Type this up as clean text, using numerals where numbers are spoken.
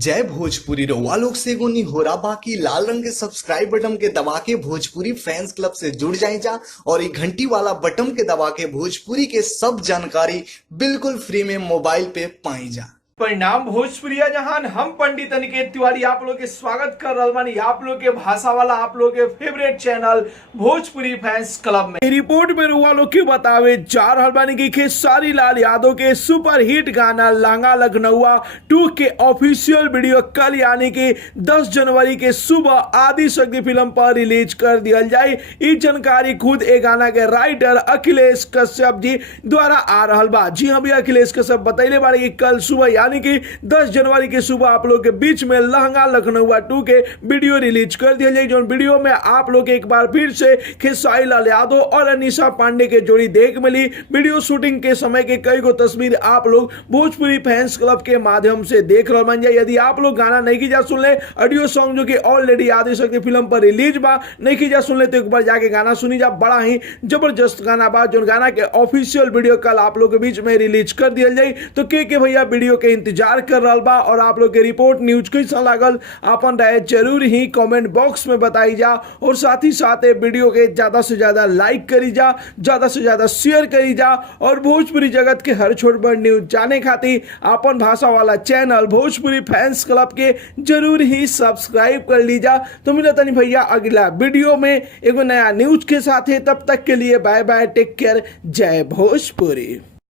जय भोजपुरी रउआ लोग से एगो निहोरा बाकी लाल रंग के सब्सक्राइब बटन के दबा के भोजपुरी फैंस क्लब से जुड़ जाए जा और ये घंटी वाला बटन के दबा के भोजपुरी के सब जानकारी बिल्कुल फ्री में मोबाइल पे पाई जा। परिणाम भोजपुरिया जहान हम पंडित अनिकेत तिवारी आप लोग के स्वागत कर रहा बानी आप लोग के भाषा वाला आप लोग के favourite channel Bhojpuri fans club में। रिपोर्ट में रुआ लोग के बतावे जा रहल बानी कि खेसारी लाल यादव के सुपर हिट गाना लांगा लखनऊआ 2 के ऑफिशियल वीडियो कल यानी कि 10 जनवरी के सुबह आदि शक्ति फिल्म पर रिलीज कर दिया जाए। ये जानकारी खुद ए गाना के राइटर अखिलेश कश्यप जी द्वारा आ रहल बा। जी हाँ भैया, अखिलेश कश्यप बतैले बारे कि कल सुबह यानी कि 10 जनवरी के सुबह आप लोग के बीच में लहंगा लखनऊआ 2 के वीडियो रिलीज कर दिया जाए। जो वीडियो में आप लोग एक बार फिर से खेसारी लाल यादव और अनीशा पांडे के जोड़ी देख मिली। वीडियो शूटिंग के समय के कई गो तस्वीर आप लोग भोजपुरी फैंस क्लब के माध्यम से देख रहे बन जाए। यदि आप लोग गाना नहीं की जा सुन ले, ऑडियो सॉन्ग जो कि ऑलरेडी आदि शक्ति फिल्म पर रिलीज बा नहीं की जा सुन ले, तो एक बार जाके गाना सुनी जा। बड़ा ही जबरदस्त गाना बा। जो गाना के ऑफिशियल वीडियो कल आप लोग के बीच में रिलीज कर दिया जाए। तो के भैया वीडियो के इंतजार कर रहा बा और आप लोग के रिपोर्ट न्यूज कैसा लागल अपन राय जरूर ही कमेंट बॉक्स में बताई जा और साथ ही साथ वीडियो के ज्यादा से ज्यादा लाइक करी जा, ज्यादा से ज्यादा शेयर करी जा और भोजपुरी जगत के हर छोट बड़ न्यूज जाने खातिर अपन भाषा वाला चैनल भोजपुरी फैंस क्लब के जरूर ही सब्सक्राइब कर लीजा। तो मिला तनी भैया अगला वीडियो में एगो नया न्यूज के साथ है। तब तक के लिए बाय बाय, टेक केयर, जय भोजपुरी।